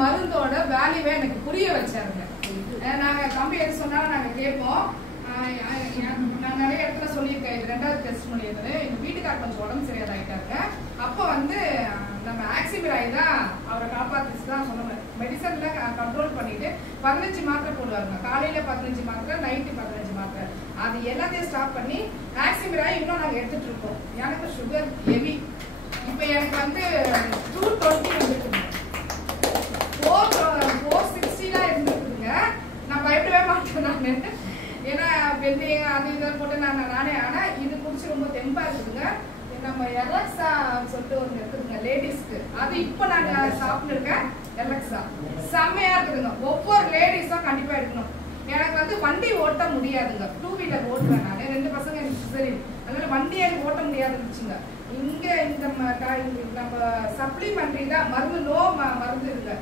மருந்தோட வேல்யூவே எனக்கு புரிய வச்சாருங்க. நாங்க கம்பி எது சொன்னாலும் நாங்க கேட்போம். நான் நிறைய இடத்துல சொல்லியிருக்கேன். இது 2வது டெஸ்ட் பண்ணியிருந்தது. எங்க வீட்டுக்கார் கொஞ்சம் உடம்பு சரியாதாயிட்டாங்க. அப்போ வந்து நம்ம ஆக்சிபிராய் தான் அவரை காப்பாத்துச்சு தான் சொன்னோம். மெடிசன்ல கண்ட்ரோல் பண்ணிட்டு 15 மாத்திரை போடுவாருங்க. காலையில 15 மாத்திரை, நைட்டு 15 மாத்திரை. அது எல்லாத்தையும் ஸ்டாப் பண்ணி ஆக்சிபிராய் இன்னும் நாங்க எடுத்துட்டு இருக்கோம். எனக்கு சுகர் ஹெவி. இப்போ எனக்கு வந்து 220 வந்துருக்குங்க. 460 தான் இருந்துருக்குங்க. நான் பயப்படவே மாட்டேன் நானு. ஏன்னா வெந்தயம் அது இதெல்லாம் போட்டு நானே. ஆனா இது குடிச்சு ரொம்ப தெம்பா இருக்குதுங்க. நம்ம எலக்ஸா சொல்லிட்டு ஒன்று இருக்குதுங்க லேடிஸ்க்கு. அது இப்போ நாங்க சாப்பிட்டுருக்கேன். எலக்ஸா செம்மையா இருக்குதுங்க. ஒவ்வொரு லேடிஸும் கண்டிப்பா எடுக்கணும். எனக்கு வந்து வண்டி ஓட்ட முடியாதுங்க. 2 வீலர் ஓட்டுவேன் நான். 2 பசங்க எனக்கு சரி. அதனால வண்டி எனக்கு ஓட்ட முடியாது இருந்துச்சுங்க. இங்க இந்த நம்ம சப்ளிமெண்ட்ரி தான் மருந்து மருந்து இருக்குங்க.